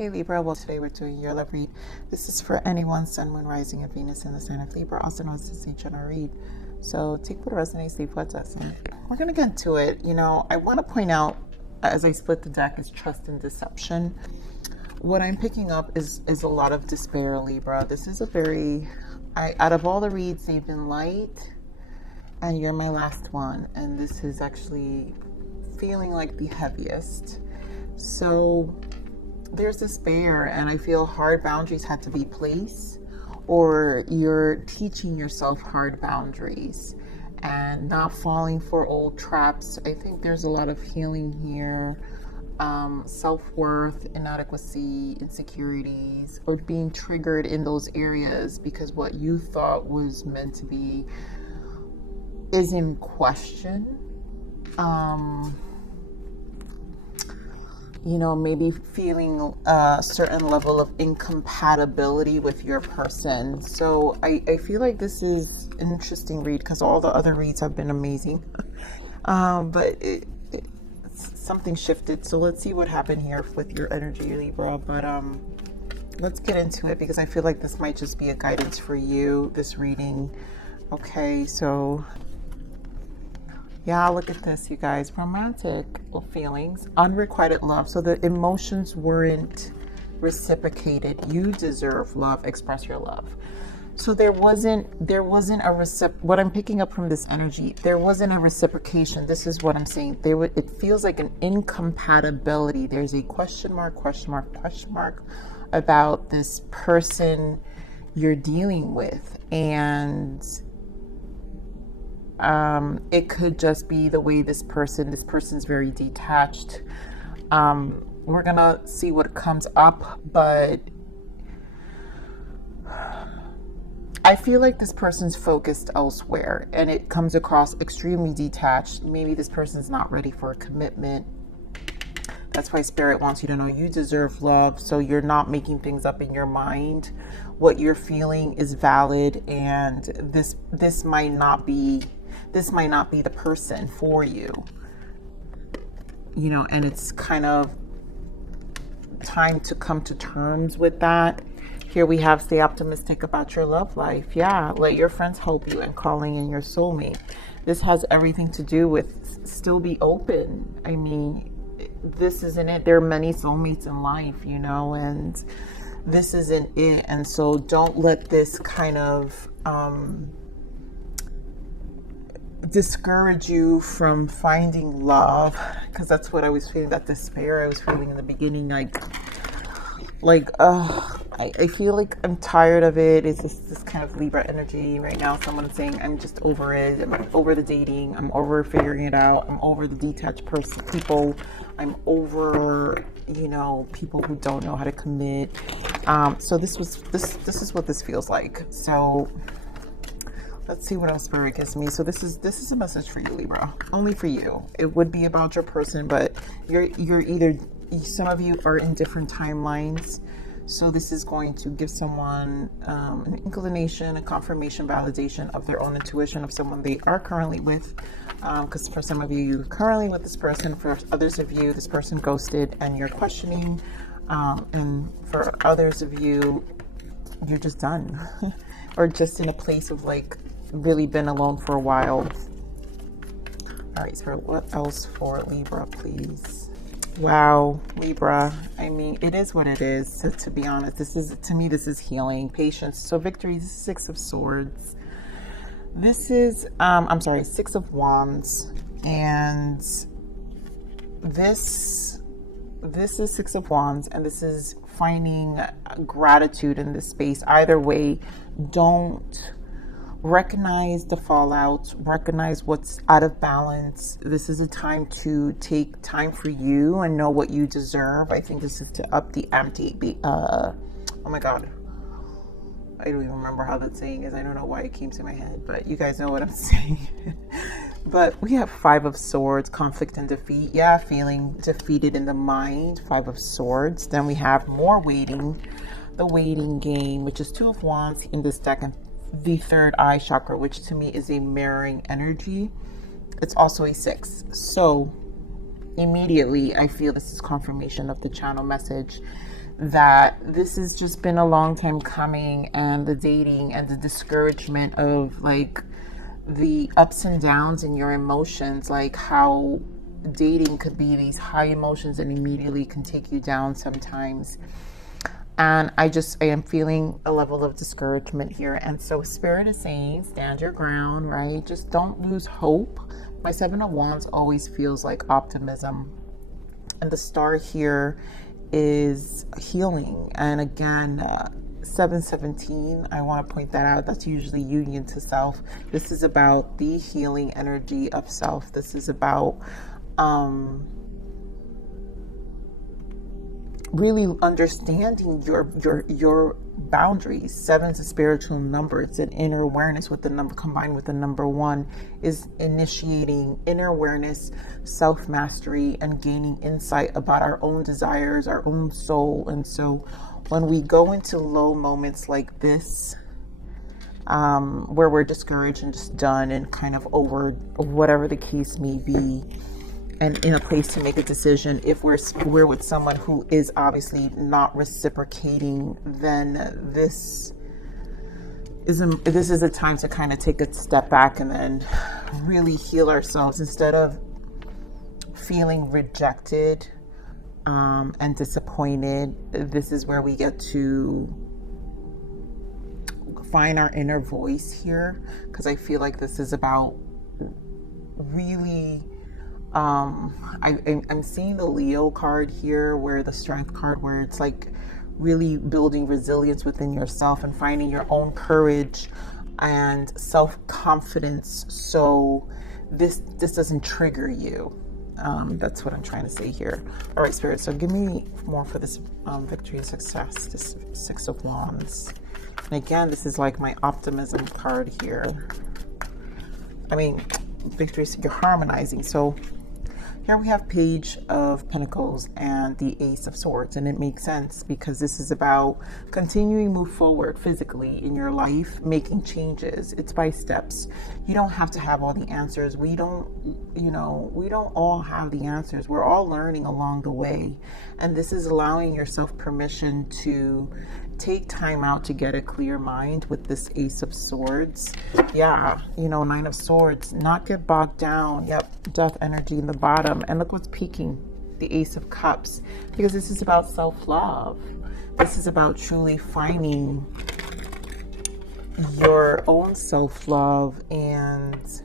Hey Libra, well today we're doing your love read. This is for anyone, Sun, Moon, Rising, and Venus in the sign of Libra, also known as the general read. So take what resonates, leave what doesn't. We're going to get into it. You know, I want to point out, as I split the deck, is trust and deception. What I'm picking up is a lot of despair, Libra. This is a very, out of all the reads, they've been light, and you're my last one. And this is actually feeling like the heaviest. So there's despair, and I feel hard boundaries had to be placed, or you're teaching yourself hard boundaries and not falling for old traps. I think there's a lot of healing here, self-worth, inadequacy, insecurities, or being triggered in those areas because what you thought was meant to be is in question. You know, maybe feeling a certain level of incompatibility with your person. So I feel like this is an interesting read because all the other reads have been amazing. But something shifted. So let's see what happened here with your energy, Libra. But let's get into it because I feel like this might just be a guidance for you, this reading. Okay, so yeah, look at this, you guys. Romantic feelings, unrequited love. So the emotions weren't reciprocated. You deserve love. Express your love. So there wasn't a what I'm picking up from this energy, there wasn't a reciprocation. This is what I'm saying. It feels like an incompatibility. There's a question mark about this person you're dealing with, and it could just be the way this person's very detached. We're gonna see what comes up, but I feel like this person's focused elsewhere and it comes across extremely detached. Maybe this person's not ready for a commitment. That's why Spirit wants you to know you deserve love, so you're not making things up in your mind. What you're feeling is valid, and this might not be the person for you, you know, and it's kind of time to come to terms with that. Here we have, stay optimistic about your love life. Yeah, let your friends help you in calling in your soulmate. This has everything to do with still be open. I mean, this isn't it. There are many soulmates in life, you know, and this isn't it. And so don't let this kind of discourage you from finding love, because that's what I was feeling, that despair I was feeling in the beginning. I feel like I'm tired of it. It's just this kind of Libra energy right now. Someone's saying, I'm just over it. I'm over the dating. I'm over figuring it out. I'm over the detached people. I'm over, you know, people who don't know how to commit. So this is what this feels like. So let's see what else Spirit gives me. So this is a message for you, Libra. Only for you. It would be about your person, but you're either, some of you are in different timelines. So this is going to give someone an inclination, a confirmation, validation of their own intuition of someone they are currently with. Because for some of you, you're currently with this person. For others of you, this person ghosted and you're questioning. And for others of you, you're just done. Or just in a place of like really been alone for a while. All right, Spirit, what else for Libra, please? Wow, Libra. I mean, it is what it is. So to be honest, to me, this is healing, patience. So victory, this is Six of Swords. This is, Six of Wands. And this is Six of Wands, and this is finding gratitude in this space. Either way, don't recognize the fallout, recognize what's out of balance. This is a time to take time for you and know what you deserve. I think this is to up the ante. Oh my God. I don't even remember how that saying is. I don't know why it came to my head, but you guys know what I'm saying. But we have Five of Swords, conflict and defeat. Yeah, feeling defeated in the mind, Five of Swords. Then we have more waiting, the waiting game, which is Two of Wands in this deck, and the third eye chakra, which to me is a mirroring energy. It's also a 6. So immediately I feel this is confirmation of the channel message that this has just been a long time coming, and the dating and the discouragement of like the ups and downs in your emotions, like how dating could be these high emotions and immediately can take you down sometimes. And I am feeling a level of discouragement here. And so Spirit is saying, stand your ground, right? Just don't lose hope. My Seven of Wands always feels like optimism. And the star here is healing. And again, 717, I want to point that out. That's usually union to self. This is about the healing energy of self. This is about really understanding your boundaries. Seven's a spiritual number. It's an inner awareness with the number combined with the number one is initiating inner awareness, self-mastery, and gaining insight about our own desires, our own soul. And so when we go into low moments like this, where we're discouraged and just done and kind of over whatever the case may be, and in a place to make a decision, if we're with someone who is obviously not reciprocating, then this is a time to kind of take a step back and then really heal ourselves instead of feeling rejected and disappointed. This is where we get to find our inner voice here, because I feel like this is about really I'm seeing the Leo card here, where the Strength card, where it's like really building resilience within yourself and finding your own courage and self-confidence, so this doesn't trigger you. That's what I'm trying to say here. All right, Spirit, so give me more for this victory and success, this Six of Wands. And again, this is like my optimism card here. I mean, victory, you're harmonizing. So here we have Page of Pentacles and the Ace of Swords, and it makes sense because this is about continuing to move forward physically in your life, making changes. It's by steps. You don't have to have all the answers. We don't all have the answers. We're all learning along the way, and this is allowing yourself permission to take time out to get a clear mind with this Ace of Swords. Yeah, Nine of Swords, not get bogged down. Yep, death energy in the bottom. And look what's peaking, the Ace of Cups, because this is about self-love. This is about truly finding your own self-love and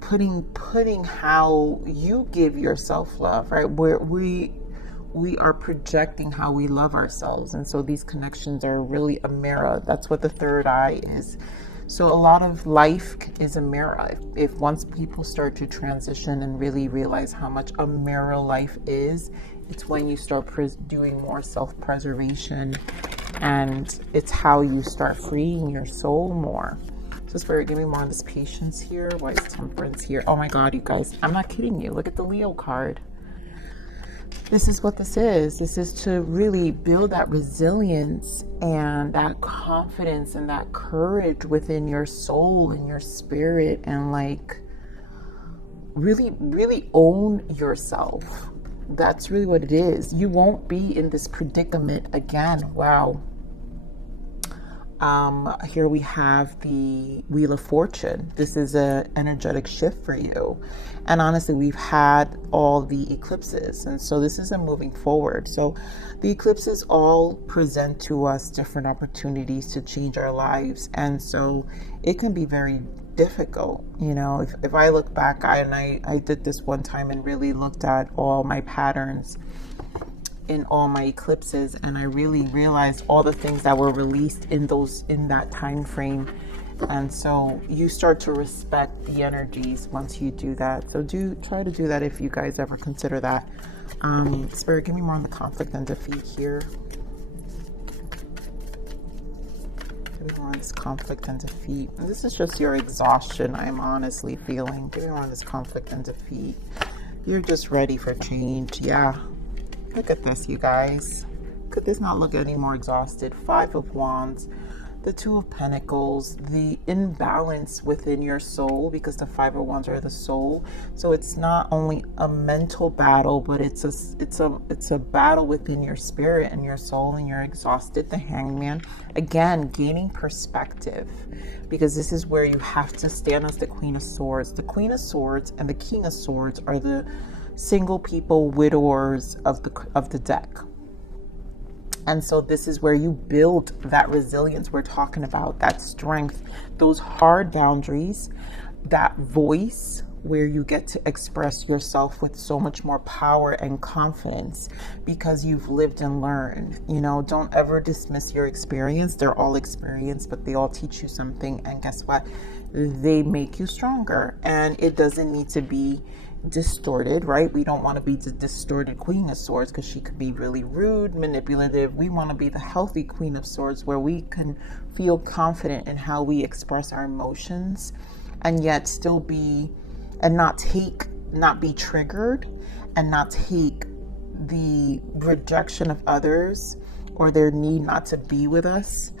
putting how you give yourself love, right? Where we are projecting how we love ourselves. And so these connections are really a mirror. That's what the third eye is. So a lot of life is a mirror. If once people start to transition and really realize how much a mirror life is, it's when you start doing more self-preservation, and it's how you start freeing your soul more. So Spirit, give me more on this patience here. Why is Temperance here? Oh my God, you guys, I'm not kidding you. Look at the Leo card. This is what this is. This is to really build that resilience and that confidence and that courage within your soul and your spirit, and like really, really own yourself. That's really what it is. You won't be in this predicament again. Wow. Here we have the Wheel of Fortune. This is an energetic shift for you. And honestly, we've had all the eclipses. And so this is a moving forward. So the eclipses all present to us different opportunities to change our lives. And so it can be very difficult. If I look back, I did this one time and really looked at all my patterns in all my eclipses, and I really realized all the things that were released in that time frame. And so you start to respect the energies once you do that. So try to do that if you guys ever consider that. Spirit, give me more on the conflict and defeat here. Give me more on this conflict and defeat. And this is just your exhaustion, I'm honestly feeling. Give me more on this conflict and defeat. You're just ready for change. Yeah. Look at this, you guys. Could this not look any more exhausted? Five of Wands. the Two of Pentacles, the imbalance within your soul, because the Five of Wands are the soul. So it's not only a mental battle, but it's a battle within your spirit and your soul, and you're exhausted. The Hangman, again, gaining perspective, because this is where you have to stand as the Queen of Swords. The Queen of Swords and the King of Swords are the single people, widowers of the deck. And so this is where you build that resilience we're talking about, that strength, those hard boundaries, that voice where you get to express yourself with so much more power and confidence because you've lived and learned. You know, don't ever dismiss your experience. They're all experience, but they all teach you something. And guess what? They make you stronger. And it doesn't need to be distorted, right? We don't want to be the distorted Queen of Swords because she could be really rude, manipulative. We want to be the healthy Queen of Swords where we can feel confident in how we express our emotions and yet still be, and not be triggered, and not take the rejection of others or their need not to be with us,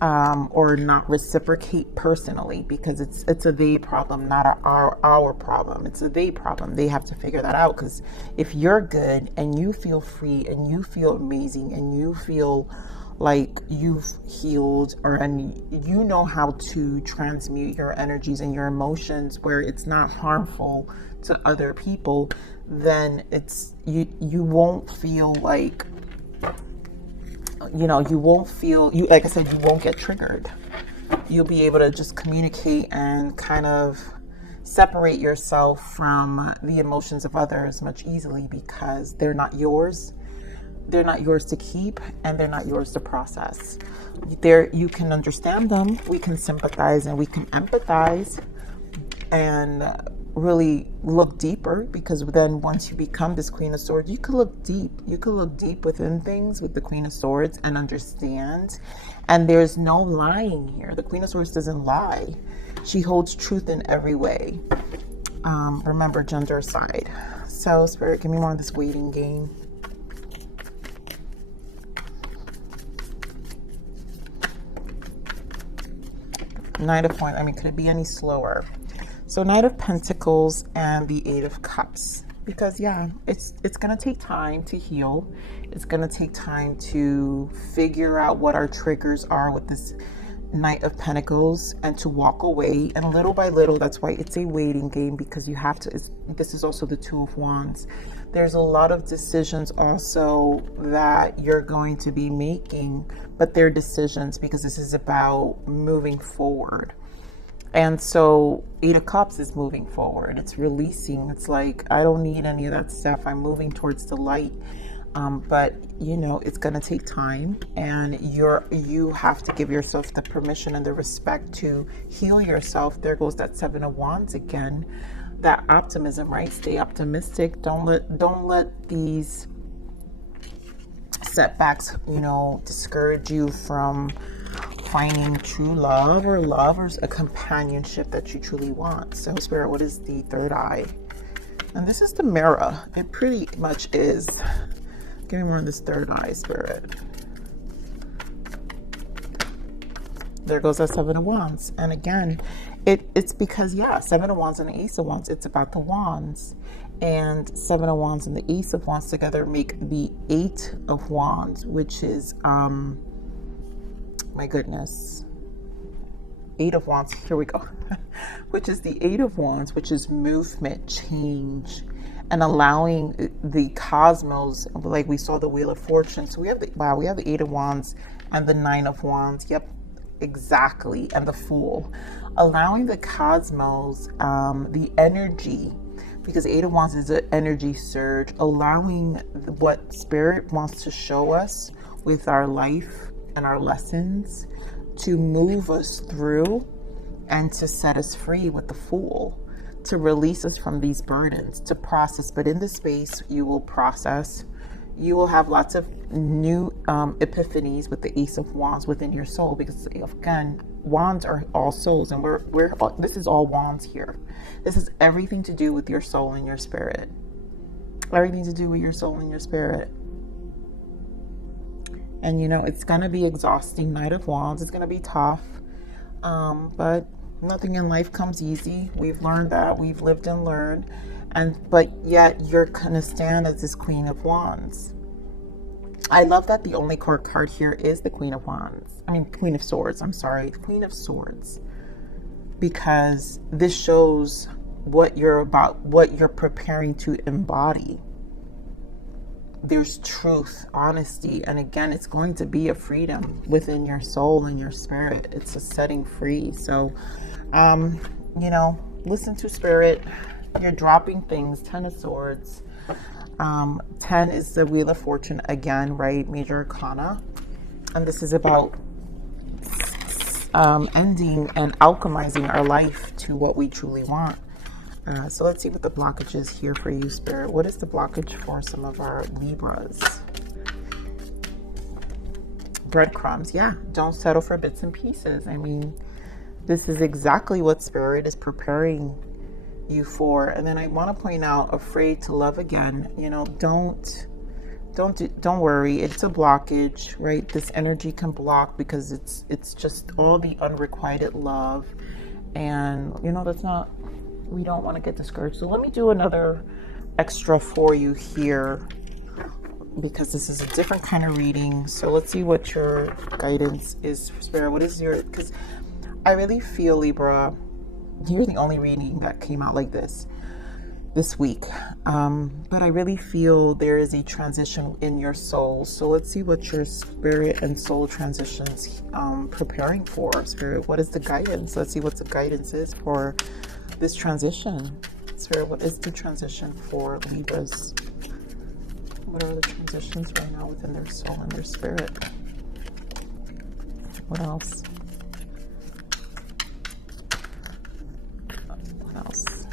or not reciprocate personally, because it's a they problem, not our problem. It's a they problem. They have to figure that out, because if you're good and you feel free and you feel amazing and you feel like you've healed, and you know how to transmute your energies and your emotions where it's not harmful to other people, then it's you won't feel like, you know, you won't feel, like I said, you won't get triggered. You'll be able to just communicate and kind of separate yourself from the emotions of others much easily, because they're not yours. They're not yours to keep, and they're not yours to process. You can understand them, we can sympathize, and we can empathize, and really look deeper, because then once you become this Queen of Swords, you could look deep. You could look deep within things with the Queen of Swords and understand. And there's no lying here. The Queen of Swords doesn't lie. She holds truth in every way. Remember, gender aside. So, Spirit, give me more of this waiting game. Knight of Coins. I mean, could it be any slower? So Knight of Pentacles and the Eight of Cups, because yeah, it's going to take time to heal. It's going to take time to figure out what our triggers are with this Knight of Pentacles, and to walk away. And little by little, that's why it's a waiting game, because you have to, this is also the Two of Wands. There's a lot of decisions also that you're going to be making, but they're decisions because this is about moving forward. And so Eight of Cups is moving forward. It's releasing. It's like, I don't need any of that stuff. I'm moving towards the light. But you know, it's going to take time, and you have to give yourself the permission and the respect to heal yourself. There goes that Seven of Wands again. That optimism, right? Stay optimistic. Don't let these setbacks, you know, discourage you from finding true love or a companionship that you truly want. So Spirit, what is the third eye? And this is the mirror. It pretty much is. Give me more of this third eye, Spirit. There goes that Seven of Wands. And again, it's because, yeah, Seven of Wands and the Ace of Wands, it's about the wands. And Seven of Wands and the Ace of Wands together make the Eight of Wands, which is, my goodness, Eight of Wands, here we go. Which is the Eight of Wands, which is movement, change, and allowing the cosmos, like we saw the Wheel of Fortune. So we have the Eight of Wands and the Nine of Wands. Yep, exactly. And the Fool. Allowing the cosmos, the energy, because Eight of Wands is an energy surge, allowing what Spirit wants to show us with our life and our lessons to move us through and to set us free with the Fool, to release us from these burdens, to process. But in this space, you will process. You will have lots of new epiphanies with the Ace of Wands within your soul, because again, wands are all souls, and this is all wands here. This is everything to do with your soul and your spirit. Everything to do with your soul and your spirit. And, you know, it's going to be exhausting. Knight of Wands. It's going to be tough. But nothing in life comes easy. We've learned that. We've lived and learned. But yet you're going to stand as this Queen of Wands. I love that the only card here is the Queen of Wands. I mean, Queen of Swords. I'm sorry. Queen of Swords. Because this shows what you're about, what you're preparing to embody. There's truth, honesty, and again, it's going to be a freedom within your soul and your spirit. It's a setting free. So, you know, listen to spirit. You're dropping things. 10 of Swords. 10 is the Wheel of Fortune again, right? Major Arcana. And this is about ending and alchemizing our life to what we truly want. So let's see what the blockage is here for you, Spirit. What is the blockage for some of our Libras? Breadcrumbs. Yeah, don't settle for bits and pieces. I mean, this is exactly what Spirit is preparing you for. And then I want to point out, afraid to love again. You know, don't worry. It's a blockage, right? This energy can block because it's just all the unrequited love, and you know, that's not. We don't want to get discouraged. So let me do another extra for you here, because this is a different kind of reading. So let's see what your guidance is, Spirit. What is your, because I really feel, Libra, you're the only reading that came out like this week. But I really feel there is a transition in your soul. So let's see what your spirit and soul transitions preparing for, Spirit. What is the guidance? Let's see what the guidance is for this transition. Spirit, what is the transition for Libras? What are the transitions right now within their soul and their spirit? What else? What else?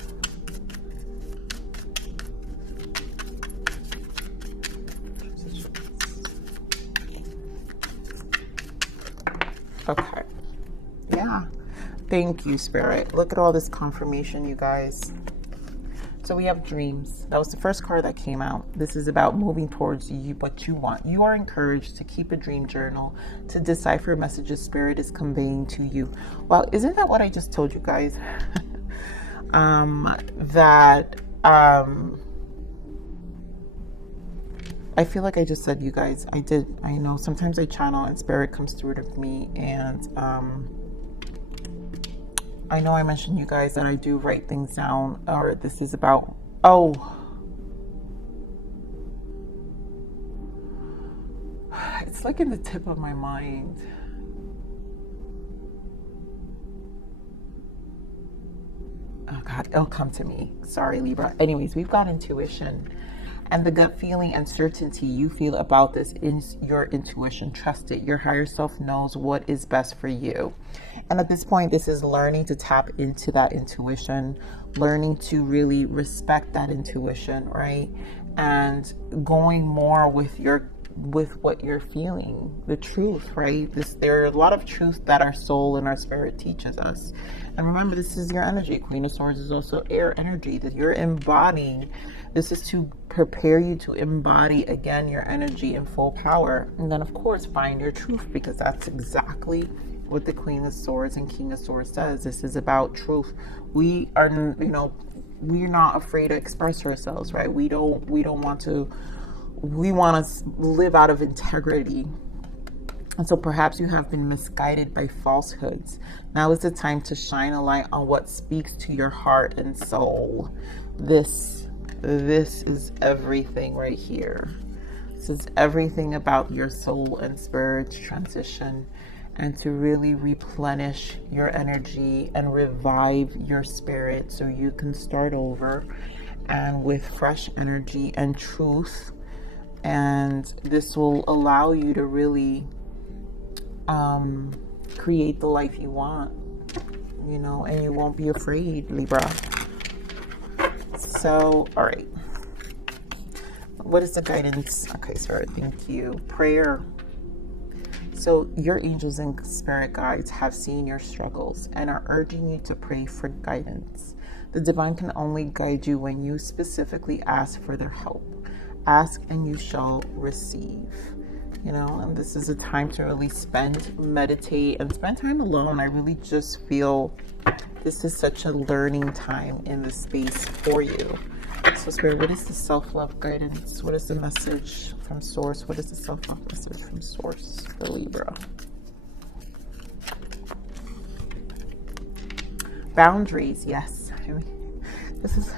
Okay. Yeah. Thank you, Spirit. Look at all this confirmation, you guys. So we have dreams. That was the first card that came out. This is about moving towards you, what you want. You are encouraged to keep a dream journal to decipher messages Spirit is conveying to you. Well, isn't that what I just told you guys? I feel like I just said, you guys, I know sometimes I channel and Spirit comes through to me, and I know I mentioned, you guys, that I do write things down, or this is about, it's like in the tip of my mind. Oh God, it'll come to me. Sorry, Libra. Anyways, we've got intuition. And the gut feeling and certainty you feel about this is your intuition. Trust it. Your higher self knows what is best for you. And at this point, this is learning to tap into that intuition, learning to really respect that intuition, right? And going more with what you're feeling, the truth, right? There are a lot of truths that our soul and our spirit teaches us. And remember, this is your energy. Queen of Swords is also air energy that you're embodying. This is to prepare you to embody again your energy in full power. And then of course, find your truth, because that's exactly what the Queen of Swords and King of Swords does. This is about truth. We are, we're not afraid to express ourselves, right? We want to live out of integrity. And so perhaps you have been misguided by falsehoods. Now is the time to shine a light on what speaks to your heart and soul. This is everything right here. This is everything about your soul and spirit transition, and to really replenish your energy and revive your spirit so you can start over and with fresh energy and truth. And this will allow you to really create the life you want, and you won't be afraid, Libra. So, all right. What is the guidance? Okay, Spirit, thank you. Prayer. So your angels and spirit guides have seen your struggles and are urging you to pray for guidance. The divine can only guide you when you specifically ask for their help. Ask and you shall receive. you know, and this is a time to really meditate, and spend time alone. I really just feel this is such a learning time in this space for you. So Spirit, what is the self-love guidance? What is the message from Source? What is the self-love message from Source for Libra? Boundaries, yes. I mean, this is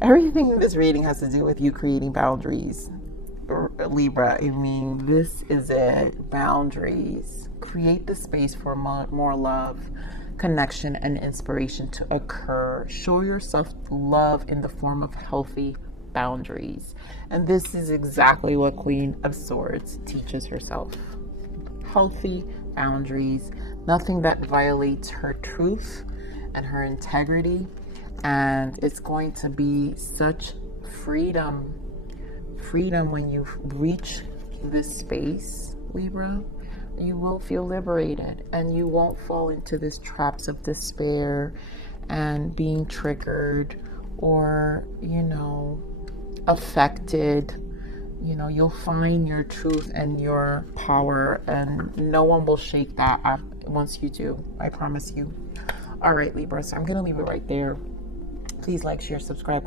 everything in this reading has to do with you creating boundaries, Libra. I mean, this is it. Boundaries. Create the space for more love, connection, and inspiration to occur. Show yourself love in the form of healthy boundaries. And this is exactly what Queen of Swords teaches herself. Healthy boundaries. Nothing that violates her truth and her integrity. And it's going to be such freedom when you reach this space, Libra. You will feel liberated, and you won't fall into these traps of despair and being triggered or, you know, affected. You know, you'll find your truth and your power, and no one will shake that up once you do. I promise you. All right, Libra, so I'm going to leave it right there. Please like, share, subscribe,